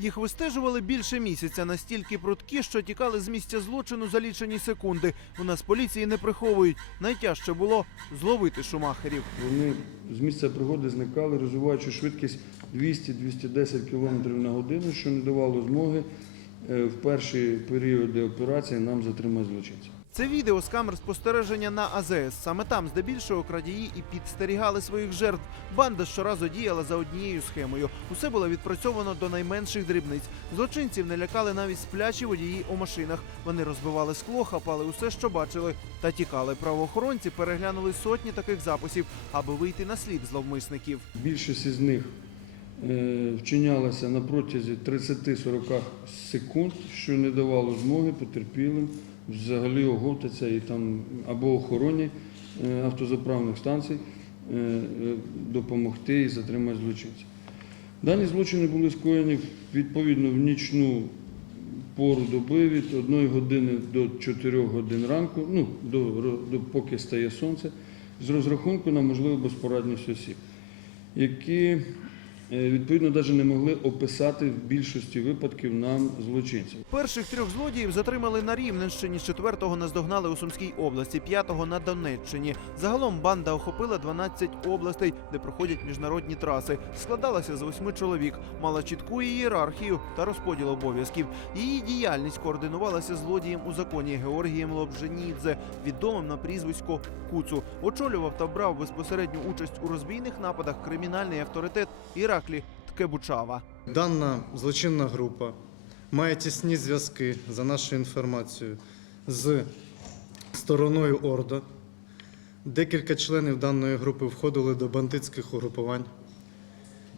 Їх вистежували більше місяця, настільки прудкі, що тікали з місця злочину за лічені секунди. У нас поліції не приховують. Найтяжче було зловити шумахерів. Вони з місця пригоди зникали, розвиваючи швидкість 200-210 км на годину, що не давало змоги в перші періоди операції нам затримати злочинців. Це відео з камер спостереження на АЗС. Саме там, здебільшого, крадії і підстерігали своїх жертв. Банда щоразу діяла за однією схемою. Усе було відпрацьовано до найменших дрібниць. Злочинців не лякали навіть сплячі водії у машинах. Вони розбивали скло, хапали усе, що бачили, та тікали. Правоохоронці переглянули сотні таких записів, аби вийти на слід зловмисників. Більшість із них е, вчинялася на протязі 30-40 секунд, що не давало змоги потерпілим взагалі оговтатися і там або охороні е, автозаправних станцій е, е, допомогти і затримати злочинців. Дані злочини були скоєні відповідно в нічну пору доби від 1 години до 4 годин ранку, ну, до, до поки стає сонце, з розрахунку на можливу безпорадність осіб, які е, відповідно навіть не могли описати в більшості випадків нам злочинців. Перших трьох злодіїв затримали на Рівненщині, четвертого наздогнали у Сумській області, п'ятого на Донеччині. Загалом банда охопила 12 областей, де проходять міжнародні траси. Складалася з восьми чоловік, мала чітку ієрархію та розподіл обов'язків. Її діяльність координувалася злодієм у законі Георгієм Лобженідзе, відомим на прізвисько Куцу. Очолював та брав безпосередню участь у розбійних нападах кримінальний авторитет Іраклі Ткебучава. Дана злочинна група має тісні зв'язки, за нашою інформацією, з стороною Орда. Декілька членів даної групи входили до бандитських угрупувань,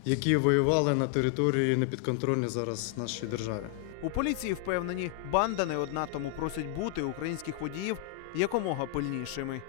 які воювали на території непідконтрольній зараз нашій державі. У поліції впевнені, банда не одна, тому просять бути українських водіїв якомога пильнішими.